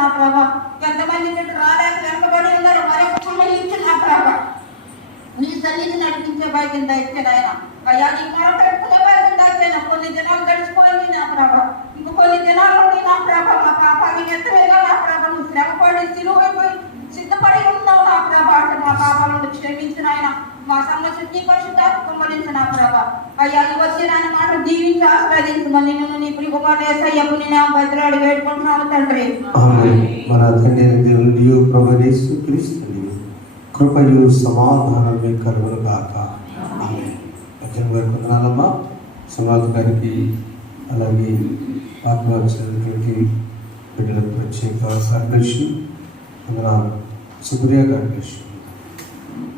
నా ప్రభా. ఎంతమంది బిడ్డ రాలేక వెనకబడి ఉన్నారు, మరొక ఇచ్చి నా ప్రభా నీ సన్నిధి నడిపించే భాగ్యం దయచేది ఆయన. అయ్యా నీ మొరపెట్టుకునే భాగ్యం దయచేనా. కొన్ని దినాలు గడిచిపోయింది నా ప్రభా, ఇంకో కొన్ని దినాలు ఉంది నా ప్రభా. మా పాపాన్ని ఎత్తవేగా నా ప్రభా, నువ్వు శ్రమపడి సిలువైపోయి సిద్ధపడి ఉన్నావు నా ప్రభా. మా పాపాలను క్షమించిన ఆయన, మా సమస్యని పరిశుద్ధాత్మ కుమ్మరించిన నా ప్రభా. అయ్యా ఈ వచ్చిన ఆయన మాట దీవించి ఆస్వాదించమని నిన్ను నీ ప్రియకుమారుడు యేసయ్యకు నేను బతిలాడి వేడుకుంటున్నాను తండ్రి. మన తండ్రి దేవుని ప్రభువు యేసు క్రీస్తు కృపయు సమాధానం కలుగును గాక. ఆమేన్. వందనాలమ్మా సమాధి గారికి, అలాగే ఆత్మహత్యటువంటి బిడ్డలకు ప్రత్యేక కార్పొరేషన్ వందనాలు. Supriya corporation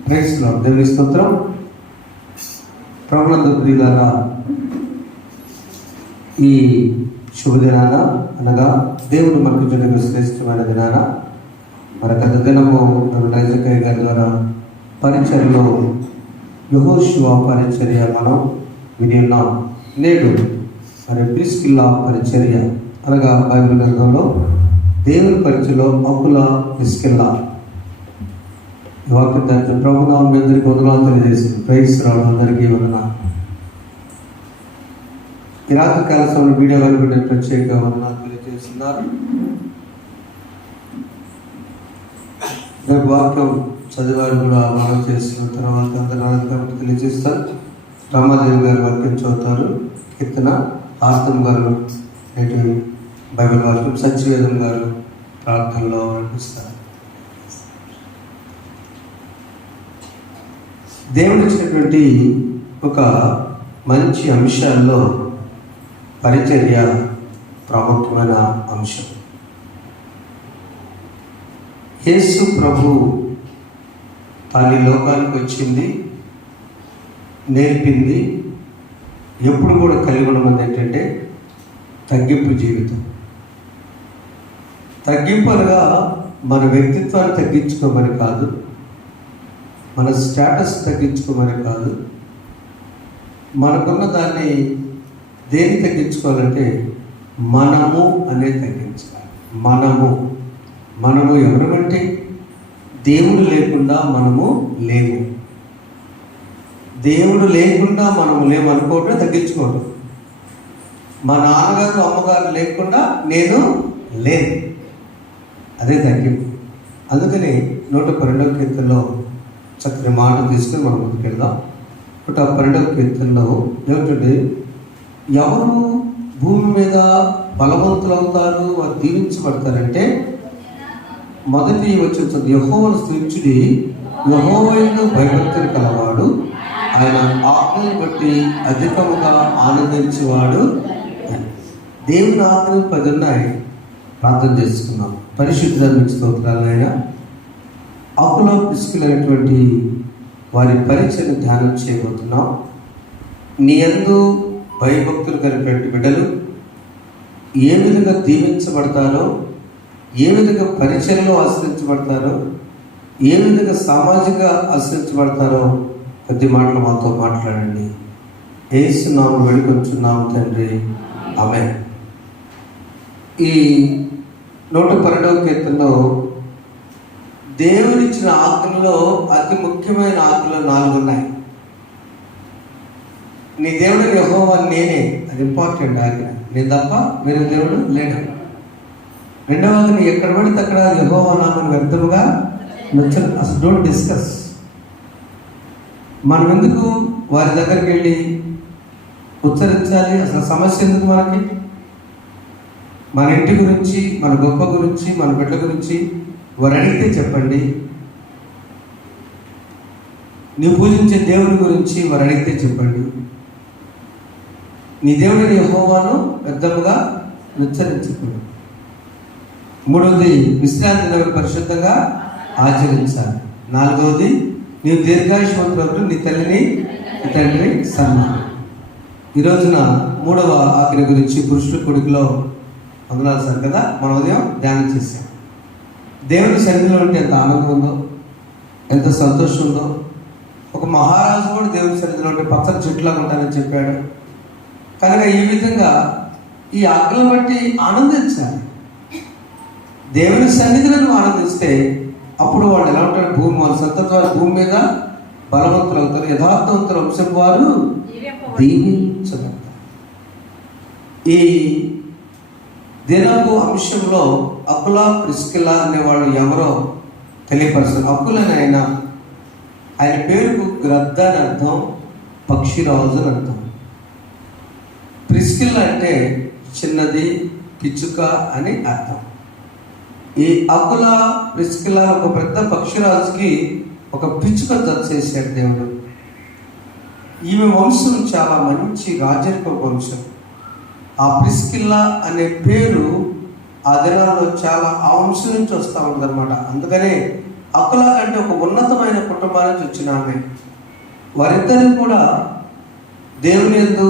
praise lord. దేవుని స్తోత్రం. ప్రభునందు ప్రియులారా, ఈ శుభదినాన అనగా దేవుడు మనకు జరిగిన శ్రేష్టమైన దినాన మరి గత దినము రైజకయ్య గారి ద్వారా పరిచర్యలో యెహోషువ పరిచర్య మనం విని ఉన్నాం. నేడు మరి ప్రిస్కిల్లా పరిచర్య అనగా బైబిల్ గ్రంథంలో దేవుని పరిచయలో అప్పుల ప్రిస్కిల్లా ఈ వాక్యం దాని ప్రభునామం మీ అందరికీ వందనాలు తెలియజేసింది. ప్రైజ్ రావడం అందరికీ వందనాలు. ఈ రాత్రి కాల సమయంలో వీడియో వెలుగుడే ప్రత్యేక వందనాలు తెలియజేస్తున్నారు. రేపు వాక్యం చదివారు కూడా మనం చేసిన తర్వాత అందరూ తెలియజేస్తారు. రామాదేవి గారు వాక్యం చదువుతారు, కీర్తన ఆర్తం గారు నేటి బైబిల్ వాక్యం, సత్యవేదం గారు ప్రార్థనలో నడిపిస్తారు. దేవుడు ఇచ్చినటువంటి ఒక మంచి అంశాల్లో పరిచర్య ప్రాముఖ్యమైన అంశం. యేసు ప్రభు తాను లోకానికి వచ్చింది, నేర్పింది, ఎప్పుడు కూడా కలిగి ఉన్నది ఏంటంటే తగ్గింపు జీవితం. తగ్గింపు అనగా మన వ్యక్తిత్వాన్ని తగ్గించుకోమని కాదు, మన స్టేటస్ తగ్గించుకోమని కాదు, మనకున్న దాన్ని దేన్ని తగ్గించుకోవాలంటే మనము అనేది తగ్గించాలి. మనము ఎవరమంటే దేవుడు లేకుండా మనము లేవు. దేవుడు లేకుండా మనము లేవు అనుకోవడం తగ్గించుకోవడం. మా నాన్నగారు అమ్మగారు లేకుండా నేను లేను, అదే తగ్గింపు. అందుకని 112వ కీర్తనలో చక్కని మాట తీసుకుని మనం ముందుకు వెళ్దాం. 112వ కీర్తనలో ఏమిటంటే, ఎవరు భూమి మీద బలవంతులు అవుతారు, వారు దీవించబడతారంటే మొదటి వచ్చిన యెహోవాను స్తుతించుడి, యెహోవాయందు భయభక్తులు కలవాడు, ఆయన ఆజ్ఞను బట్టి అధికముగా ఆనందించేవాడు. దేవుని ఆజ్ఞలు 10 ఉన్నాయి. ప్రార్థన చేసుకున్నాం. పరిశుద్ధానికి స్తోత్రాలు. ఆయన అప్పులో పిసుకులైనటువంటి వారి పరిచయను ధ్యానం చేయబోతున్నాం. నీ యందు భయభక్తులు కలిగినటువంటి బిడ్డలు ఏ విధంగా దీవించబడతారో, ఏ విధంగా పరిచయలో ఆశ్రయించబడతారో, ఏ విధంగా సామాజికంగా ఆశ్రయించబడతారో కొద్ది మాటలు మాతో మాట్లాడండి. యేసు నామములో వేడుకొంచున్నాము తండ్రి, ఆమేన్. ఈ 112వ కీర్తనలో దేవునిచ్చిన ఆజ్ఞలలో అతి ముఖ్యమైన ఆజ్ఞలు 4 ఉన్నాయి. నీ దేవుడు యెహోవా నేనే, అది ఇంపార్టెంట్ ఆజ్ఞ. నేను తప్ప వేరే దేవుడు లేడు. రెండవది, నీ ఎక్కడ పడితే అక్కడ యెహోవా నామమును వ్యర్థముగా అసలు డోంట్ డిస్కస్. మనం ఎందుకు వారి దగ్గరికి వెళ్ళి ఉచ్చరించాలి? అసలు సమస్య ఎందుకు మనకి? మన ఇంటి గురించి, మన గొప్ప గురించి, మన బిడ్డ గురించి వారు అడిగితే చెప్పండి. నీవు పూజించే దేవుని గురించి వారు అడిగితే చెప్పండి. నీ దేవుడిని యెహోవాను వ్యర్థముగా ఉచ్చరించకూడదు. 3వది, విశ్రాంతి దినాన్ని పరిశుద్ధంగా ఆచరించాలి. 4వది, నీవు దీర్ఘాయుష్మంతుడు, నీ తల్లిని నీ తండ్రి సన్మానం. ఈ రోజున 3వ ఆజ్ఞ గురించి పురుషుల కొడుకులో వందనాలు సార్ కదా మనం ఉదయం ధ్యానం చేశాం. దేవుని సన్నిధిలో ఉంటే ఎంత ఆనందం ఉందో, ఎంత సంతోషం ఉందో. ఒక మహారాజు కూడా దేవుని సన్నిధిలో ఉంటే పచ్చని చెట్టులాగా ఉంటానని చెప్పాడు. కనుక ఈ విధంగా ఈ ఆజ్ఞలను బట్టి ఆనందించాలి. దేవుని సన్నిధిని నువ్వు ఆనందిస్తే అప్పుడు వాళ్ళు ఎలా ఉంటారు? భూమి వాళ్ళ సంతతి వారు భూమి మీద బలవంతులు అవుతారు, యథార్థవంతుల వంశం వారు దీవించబడతారు. ఈ దినపు అంశంలో అకులా ప్రిస్కిలా అనేవాళ్ళు ఎవరో తెలియపరుస్తారు. అకులని ఆయన పేరుకు గ్రద్ద అని అర్థం, పక్షిరాజు అని అర్థం. ప్రిస్కిల్లా అంటే చిన్నది, పిచ్చుక అని అర్థం. ఈ అకుల ప్రిస్కిల్లా ఒక పెద్ద పక్షిరాజుకి ఒక పిచ్చుక జత చేశాడు దేవుడు. ఈమె వంశం చాలా మంచి రాజరిక వంశం. ఆ ప్రిస్కిల్లా అనే పేరు ఆ దినాల్లో చాలా ఆ వంశం నుంచి వస్తూ ఉంటుంది అనమాట. అందుకనే అకుల కంటే ఒక ఉన్నతమైన కుటుంబాల నుంచి వచ్చిన ఆమె. వారిద్దరిని కూడా దేవుని యందు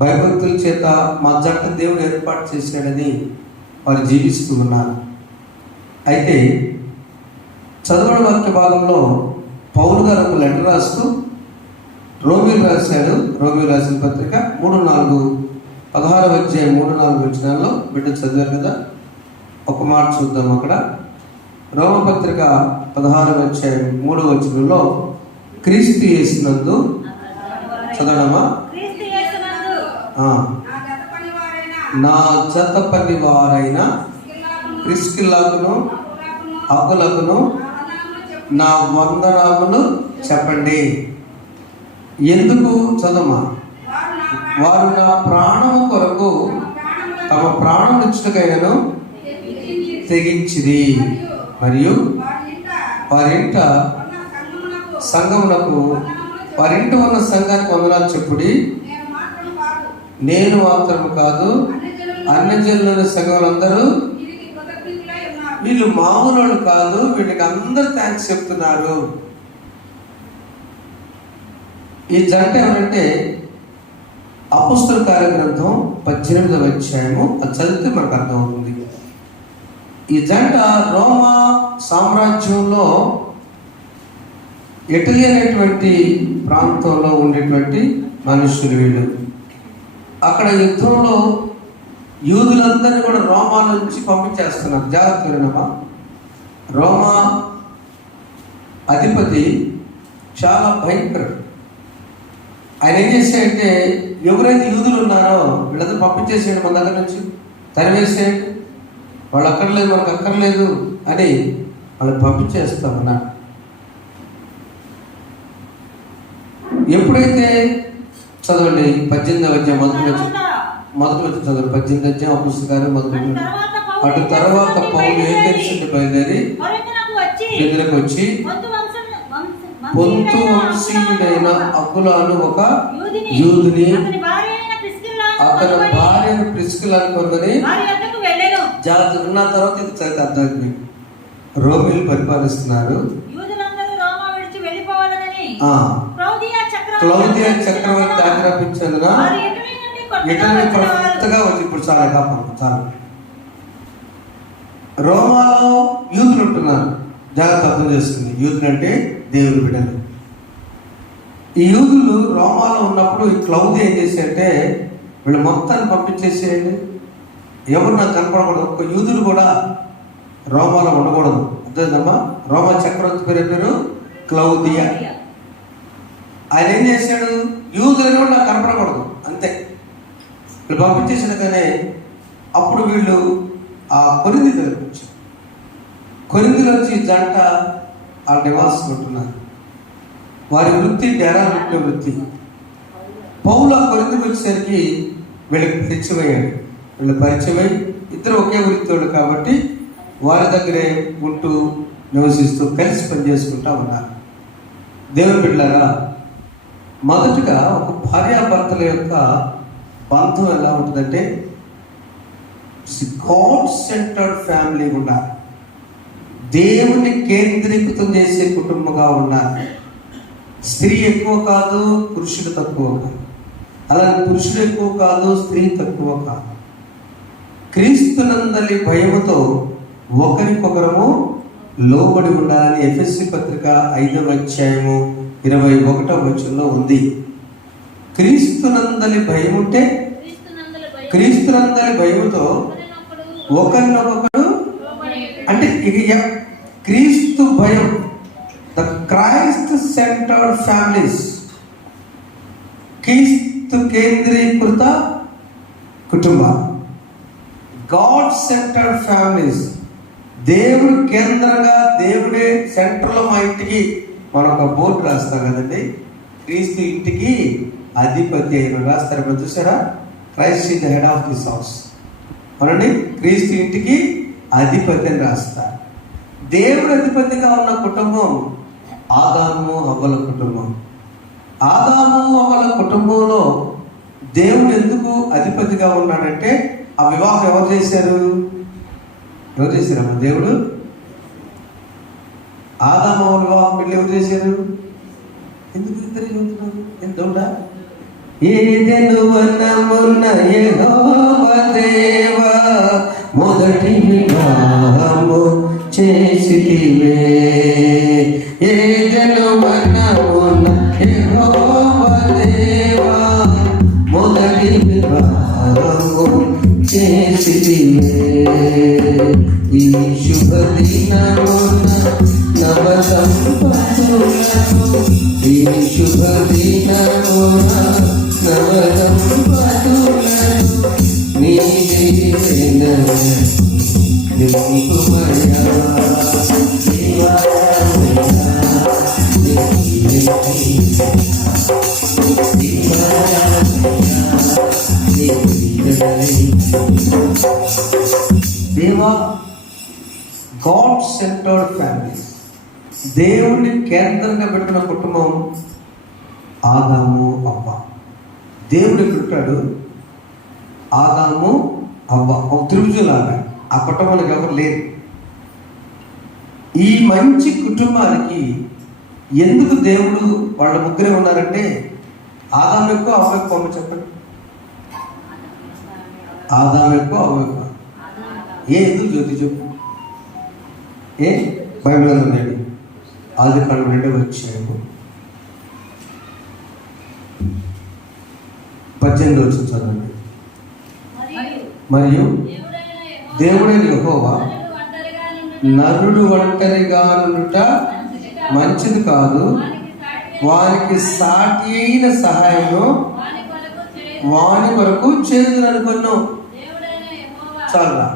భయభక్తుల చేత మా జంట దేవుడు ఏర్పాటు చేశాడని వారు జీవిస్తూ ఉన్నారు. అయితే చదవడం వాక్య భాగంలో పౌలు గారు ఒక లెటర్ రాస్తూ రోమిలు రాశాడు. రోమిలు రాసిన పత్రిక 3:4 16వ అధ్యాయం 3-4 వచనాల్లో బిడ్డ చదివారు కదా, ఒక మాట చూద్దాం. అక్కడ రోమపత్రిక 16వ అధ్యాయం 3వ వచనంలో క్రీస్తు యేసునందు చదవడమా? నా జత పని వారైన ప్రిస్కిల్లాకును అకులకును నా వందనాములు చెప్పండి. ఎందుకు చదవమా? వారు నా ప్రాణము కొరకు తమ ప్రాణం ఇచ్చుటకైనను తెగించిరి, మరియు వారింట సంఘమునకు వారింట ఉన్న సంఘానికి వందనాలు చెప్పుడి. నేను మాత్రము కాదు, అన్యజనుల సంఘములందరూ వీళ్ళు మామూలు కాదు, వీళ్ళకి అందరు థ్యాంక్స్ చెప్తున్నారు. ఈ జంట ఏమంటే అపోస్తల కార్యగ్రంథం 18వ అధ్యాయము, అది చదివితే మనకు అర్థమవుతుంది. ఈ జంట రోమా సామ్రాజ్యంలో ఇటలీ అనేటువంటి ప్రాంతంలో ఉండేటువంటి మనుషులు వీళ్ళు. అక్కడ యుద్ధంలో యూదులందరినీ కూడా రోమా నుంచి పంపించేస్తున్నారు. జాగ్రత్త వినమా. రోమా అధిపతి చాలా భయంకరుడు. ఆయన ఏం చేశాడంటే ఎవరైతే యూదులు ఉన్నారో వీళ్ళందరూ పంపించేసేయండి, మన దగ్గర నుంచి తరివేసేయండి, వాళ్ళు అక్కర్లేదు మనకు అక్కర్లేదు అని వాళ్ళని పంపించేస్తామన్నా. ఎప్పుడైతే చదవండి 18వ అధ్యాయం మొదటి వచ్చి చదవండి. 18వ అధ్యాయం అపోస్తలుల కార్యం మొదటి. అటు తర్వాత పౌలు ఏం తెలిసింది బయలుదేరి ఎదురుకు వచ్చి పొంతు వంశీయుడైన అకులాను ఒక యూదుని అతని భార్యను ప్రిస్కిల్లాను కొందని జాగ్రత్త ఉన్న తర్వాత ఇది చదివితే అర్థమైంది. రోమిలు పరిపాలిస్తున్నారు. క్లౌదియా చక్రవర్తి ఆజ్ఞాపించేందున ఇటలీ కొత్తగా వచ్చి ఇప్పుడు చాలా కాపం చాలా రోమాలో యూదులు ఉంటున్నారు. జాగ్రత్త అర్థం చేస్తుంది. యూదులు అంటే దేవుని బిడ్డలు. ఈ యూదులు రోమాలో ఉన్నప్పుడు ఈ క్లౌది ఏం చేశారంటే వీళ్ళు మొత్తాన్ని పంపించేసేయండి, ఎవరు నాకు కనపడకూడదు, ఒక్క యూదులు కూడా రోమాలో ఉండకూడదు. అర్థమైందమ్మా. రోమా చక్రవర్తి పేరు క్లౌదియా. ఆయన ఏం చేశాడు? యూదులు కూడా నాకు కనపడకూడదు అంతే. వీళ్ళు పంపించేసిన కానీ అప్పుడు వీళ్ళు ఆ కొరింథీ దగ్గరకు వచ్చారు. కొరింథీలో వచ్చి జంట ఆ నివాసం ఉంటున్నారు. వారి వృత్తి డేరా పెట్టే వృత్తి. పౌలు ఆ కొరింథీకి వచ్చేసరికి వీళ్ళకి పరిచయం అయ్యాడు. వీళ్ళు పరిచయం అయ్యి ఇద్దరు ఒకే వృత్తి కాబట్టి వారి దగ్గరే ఉంటూ నివసిస్తూ కలిసి పనిచేసుకుంటా ఉన్నారు. దేవుని బిడ్డలారా, మొదటగా ఒక భార్యాభర్తల యొక్క బంధం ఎలా ఉంటుందంటే గాడ్ సెంటర్డ్ ఫ్యామిలీ ఉండాలి. దేవుని కేంద్రీకృతం చేసే కుటుంబంగా ఉండాలి. స్త్రీ ఎక్కువ కాదు, పురుషుడు తక్కువ కాదు. అలాగే పురుషుడు ఎక్కువ కాదు, స్త్రీ తక్కువ కాదు. క్రీస్తునందలి భయముతో ఒకరికొకరము లోబడి ఉండాలని ఎఫెసీ పత్రిక 5వ అధ్యాయము 21వ వచనంలో ఉంది. క్రీస్తునందలి భయం ఉంటే క్రీస్తునందలి భయముతో ఒకరినొకరు అంటే ఇక క్రీస్తు భయం, ద క్రైస్ట్ సెంటర్డ్ ఫ్యామిలీస్, క్రీస్తు కేంద్రీకృత కుటుంబాలు, గాడ్ సెంటర్డ్ ఫ్యామిలీస్, దేవుడు కేంద్రంగా, దేవుడే సెంటర్లో మా ఇంటికి. మనం ఒక బోర్డు రాస్తాం కదండి, క్రీస్తు ఇంటికి అధిపతి అయిన రాస్తారు. ఇప్పుడు చూసారా, Christ is the head of this house అనండి. క్రీస్తు ఇంటికి అధిపతి అని రాస్తారు. దేవుడు అధిపతిగా ఉన్న కుటుంబం ఆదాము హవ్వల కుటుంబం. ఆదాము హవ్వల కుటుంబంలో దేవుడు ఎందుకు అధిపతిగా ఉన్నాడంటే, ఆ వివాహం ఎవరు చేశారు? ఎవరు చేశారమ్మా? దేవుడు. ఆదాము హవ్వల వివాహం పెళ్లి ఎవరు చేశారు? ఎందుకు ఇద్దరు చెబుతున్నారు? ఎందుడా? ఏదెను వనమున యెహోవా దేవా మొదటి వివాహము చేసితివే. ఏదెను వనమున యెహోవా దేవా మొదటి వివాహము చేసితివే. ఈ శుభ దినమున నవ దంపతులను, ఈ శుభ దినమున నవ దంపతులను నీ దీవెనలు నింపుమయా. దేవా, గాడ్ సెంటర్డ్ ఫ్యామిలీస్, దేవుడిని కేంద్రంగా పెట్టుకున్న కుటుంబం ఆదాము అవ్వ. దేవుడు పెట్టాడు ఆదాము అవ్వ ఒక త్రిభుజులాగా. ఆ కుటుంబానికి ఎవరు లేరు. ఈ మంచి కుటుంబానికి ఎందుకు దేవుడు వాళ్ళ ముగ్గురే ఉన్నారంటే, ఆదాము ఎక్కువ అవ్వ ఎక్కువ? చెప్పండి. ఆదాము ఎక్కువ అవ్వ ఎక్కువ? ఎందుకు జ్యోతి చెప్పు? బైబిల్ ఉందండి. ఆదికాండం 2వ అధ్యాయము 18వ వచనం చదవండి. మరియు దేవుడైన యెహోవా నరుడు ఒంటరిగా నుండుట మంచిది కాదు, వానికి సాటి అయిన సహాయము వాని కొరకు చేదుననుకొను. చాలా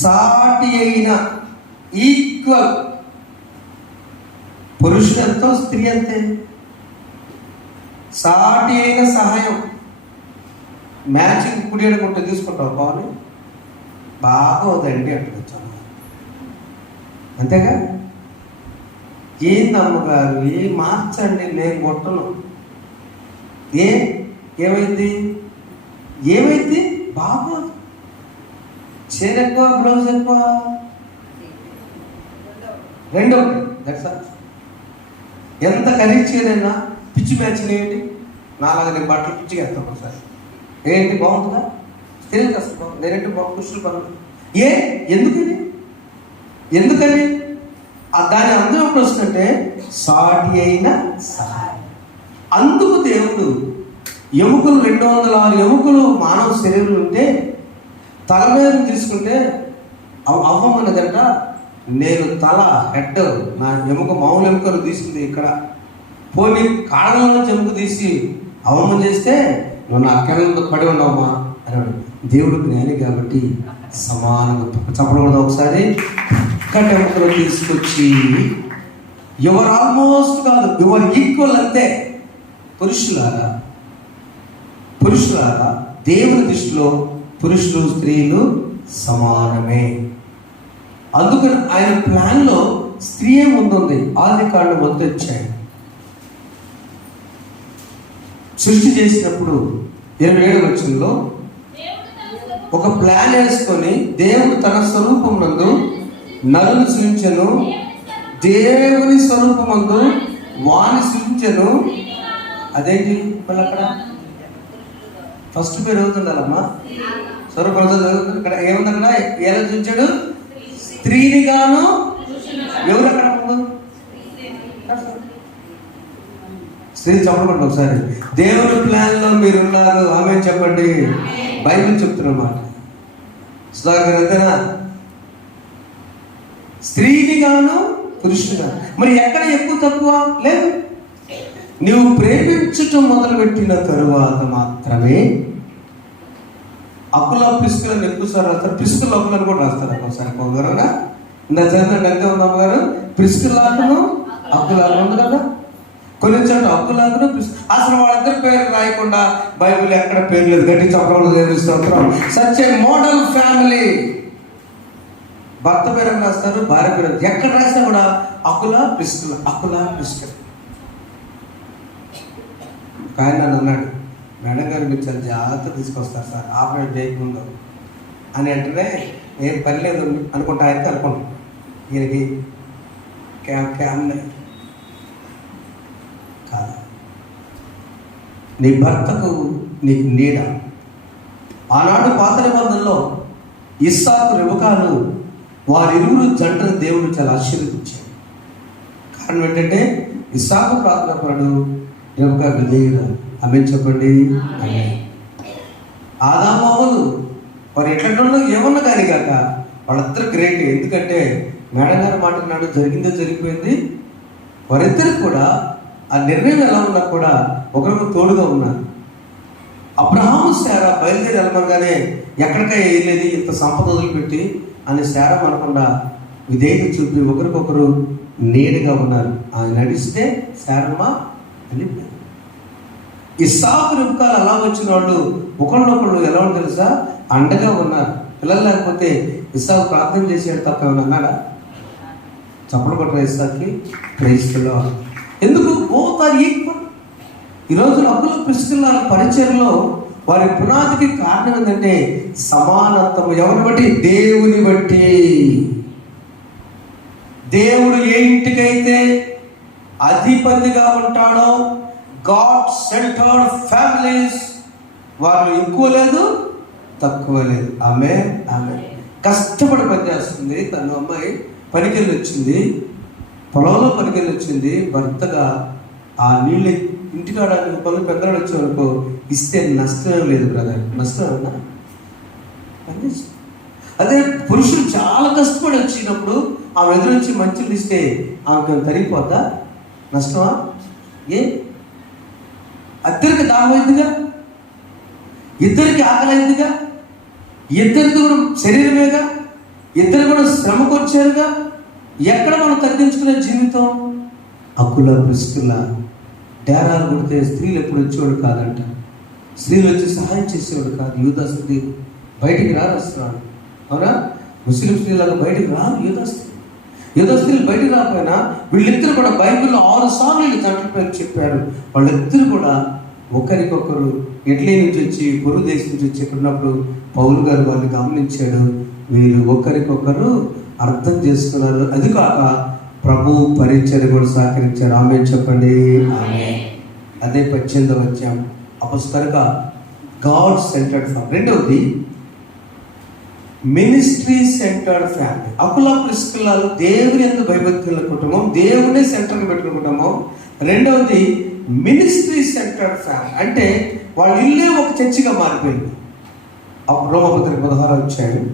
సాటి అయిన, ఈక్వల్. పురుషుడు ఎంతో, స్త్రీ అంతే. సాటి అయిన సహాయం. మ్యాచింగ్ కుడి అనుకుంటే తీసుకుంటావు కావాలి, బాగోదండి అంటున్నాను. అంతేగా? ఏందమ్మగారు మార్చండి, నేను కొట్టను. ఏమైంది? ఏమైంది? బాగోదు. చీర ఎక్కువ, బ్లౌజ్ ఎక్కువ, రెండు ఒకటి. ఎంత ఖరీదు చీరైనా పిచ్చి మ్యాచింగ్ ఏంటి? నాలాగా నేను బట్టలు పిచ్చిగా వేస్తాను ఒకసారి. ఏంటి బాగుంటుందా? తెలియదు అసలు. నేనంటే పురుషులు పనులు ఎందుకని? దాని అందరూ ఎప్పుడు వస్తుందంటే సాటి అయిన సహాయం. అందుకు దేవుడు ఎముకలు 206 ఎముకలు మానవ శరీరం ఉంటే తల మీద తీసుకుంటే అవ్వమన్నదంట, నేను తల హెడ్, నా ఎముక మామూలు ఎముకలు తీసుకుంది ఇక్కడ, పోనీ కాళ్ళలో ఎముక తీసి అవమం చేస్తే నువ్వు నా అక్కడ పడి ఉన్నావమ్మా అని. దేవుడు జ్ఞాని కాబట్టి సమానంగా చెప్పకూడదు. ఒకసారి ఒక్కటి ఎముకలు తీసుకొచ్చి ఎవరు ఆల్మోస్ట్ కాదు, ఎవరు ఈక్వల్ అంతే. పురుషులారా దేవుని దృష్టిలో పురుషులు స్త్రీలు సమానమే. అందుకని ఆయన ప్లాన్లో స్త్రీయే ముందుంది. ఆదికాండం 1వ అధ్యాయం సృష్టి చేసినప్పుడు 27వ వచనంలో ఒక ప్లాన్ వేసుకొని దేవుడు తన స్వరూపం నందు నరుని సృష్టించెను, దేవుని స్వరూపమందు వాని సృష్టించెను. అదేంటి మళ్ళీ అక్కడ ఫస్ట్ పేరు అవుతుండాలమ్మా, స్వరూపం ఇక్కడ ఏముంది? అక్కడ ఎలా సృష్టించాడు? స్త్రీనిగాను. ఎవరు అక్కడ ముందు? స్త్రీ చెప్పండి ఒకసారి. దేవుని ప్లాన్ లో మీరున్నారు. ఆమె చెప్పండి. బైబిల్ చెప్తున్నమాట. సుధాకర్ అంతేనా? స్త్రీని గాను పురుషునిగా. మరి ఎక్కడ ఎక్కువ తక్కువ లేదు. నువ్వు ప్రేమించటం మొదలుపెట్టిన తరువాత మాత్రమే అప్పుల ప్రిస్కులను ఎక్కువసారి రాస్తారు. ప్రిస్కుల అప్పులను కూడా రాస్తారు ఒకసారి పోగలరా. ఇందా చదివినట్టు అంతే ఉంది అమ్మగారు. ప్రిస్కులాకును అప్పులాగా ఉంది కదా. కొన్ని చోట్ల అప్పులాగా అసలు వాళ్ళిద్దరు పేరు రాయకుండా బైబిల్ ఎక్కడ పేరు లేదు. గట్టి చెప్పడం దేవుని సచ్ ఏ మోడల్ ఫ్యామిలీ. భర్త పేరు రాస్తారు, భార్య పేరు ఎక్కడ రాసినా కూడా అకుల ప్రిస్కుల, అకుల ప్రిస్కుల. ఆయన అన్నాడు, మేడం గారు మీరు చాలా జాగ్రత్త తీసుకొస్తారు సార్ ఆపరేట్ చేయకముందు అని. అంటే ఏం పని లేదు అనుకుంటా, ఆయనకి అనుకుంటాం ఈయనకి క్యామ్ కాదు. నీ భర్తకు నీకు నీడ. ఆనాడు పాత నిబంధనలో ఇస్సాకు రెబెకాలు వారిరువురు జంటను దేవుడు చాలా ఆశీర్వదించాడు. కారణం ఏంటంటే ఇస్సాకు ప్రార్థనపరుడు, రెబెకా విధేయురాలు. ఆమె చెప్పండి. ఆదాము అవ్వదు వారు ఎట్లా ఏమన్నా కానీ కాక వాళ్ళిద్దరు గ్రేట్. ఎందుకంటే మేడం గారు మాట్లాడినాడు, జరిగిందో జరిగిపోయింది. వారిద్దరికి కూడా ఆ నిర్ణయం ఎలా ఉన్నా కూడా ఒకరికి తోడుగా ఉన్నారు. అబ్రహాము శారా బయలుదేరి వెళ్ళమనగానే ఎక్కడికై వెళ్ళేది ఇంత సంపద వదిలిపెట్టి అని శారా అనకుండా విధేయత చూపి ఒకరికొకరు నీడగా ఉన్నారు. ఆయన నడిస్తే శారమ్మ వెళ్ళిపోయారు. ఇస్సాకు రెబెకాలు అలా వచ్చిన వాళ్ళు ఒకళ్ళొకళ్ళు ఎలా ఉంటారు తెలుసా, అండగా ఉన్నారు. పిల్లలు లేకపోతే ఇస్సాకు ప్రార్థన చేసేది తప్ప ఏమన్నా అన్నాడా? చప్పలు కొట్టారు ఇస్సాకి. క్రైస్తులో ఎందుకు బోత్ ఆర్ ఈక్వల్. ఈరోజు అకుల ప్రిస్కిల్ల పరిచయంలో వారి పునాదికి కారణం ఏంటంటే సమానత్వం. ఎవరిని బట్టి? దేవుని బట్టి. దేవుడు ఏ ఇంటికైతే అధిపతిగా ఉంటాడో, గాడ్ సెంటర్డ్ ఫ్యామిలీస్, వాళ్ళు ఎక్కువ లేదు తక్కువ లేదు. ఆమె కష్టపడి పనిచేస్తుంది. తన అమ్మాయి పనికెళ్ళి వచ్చింది, పొలంలో పనికెళ్ళి వచ్చింది. భర్తగా ఆ నీళ్ళు ఇంటికాడ పనులు పెద్దలు వచ్చేవరకు ఇస్తే నష్టం లేదు బ్రదర్. నష్టం ఏమన్నా? అదే పురుషులు చాలా కష్టపడి వచ్చినప్పుడు ఆమె ఎదురొచ్చి మంచులు ఇస్తే ఆమెకు తరిగిపోద్దా? నష్టమా? ఇద్దరికి దాహం అయిందిగా, ఇద్దరికి ఆకలి అయిందిగా, ఇద్దరికి కూడా శరీరమేగా, ఇద్దరు కూడా శ్రమకు వచ్చారుగా. ఎక్కడ మనం తగ్గించుకునే జీవితం? అకుల ప్రిస్కిల్ల డేరాలు కొడితే స్త్రీలు ఎప్పుడు వచ్చేవాడు కాదంట. స్త్రీలు వచ్చి సహాయం చేసేవాడు కాదు. యూదా స్త్రీ బయటికి రాస్తున్నాడు. అవునా? ముస్లిం స్త్రీలకు బయటికి రాదు యూదా స్త్రీ. యూదా స్త్రీలు బయటికి రాకపోయినా వీళ్ళిద్దరు కూడా బైబిల్లో 6 సార్లు వీళ్ళు జంటల పేరు చెప్పారు. వాళ్ళిద్దరు కూడా ఒకరికొకరు ఇటలీ నుంచి వచ్చి, పొరుగు దేశం నుంచి వచ్చి ఉన్నప్పుడు పౌలు గారు వాళ్ళని గమనించాడు. వీరు ఒకరికొకరు అర్థం చేసుకున్నారు. అది కాక ప్రభు పరిచర్య కూడా సహకరించారు. ఆమె చెప్పండి. అదే 18వ అధ్యాయం అపొస్తలుగా గాడ్ సెంటర్డ్ ఫ్యామిలీ. రెండవది మినిస్ట్రీ సెంటర్డ్ ఫ్యామిలీ. అకుల ప్రిస్కిల్లాలు దేవుని యందు భయభక్తుల కుటుంబం, దేవునే సెంటర్గా పెట్టుకున్న కుటుంబం. రెండవది మినిస్ట్రీ సెంటర్డ్ ఫ్యామిలీ. అంటే వాళ్ళ ఇల్లే ఒక చర్చిగా మారిపోయింది. రోమపత్రిక 16వ అధ్యాయం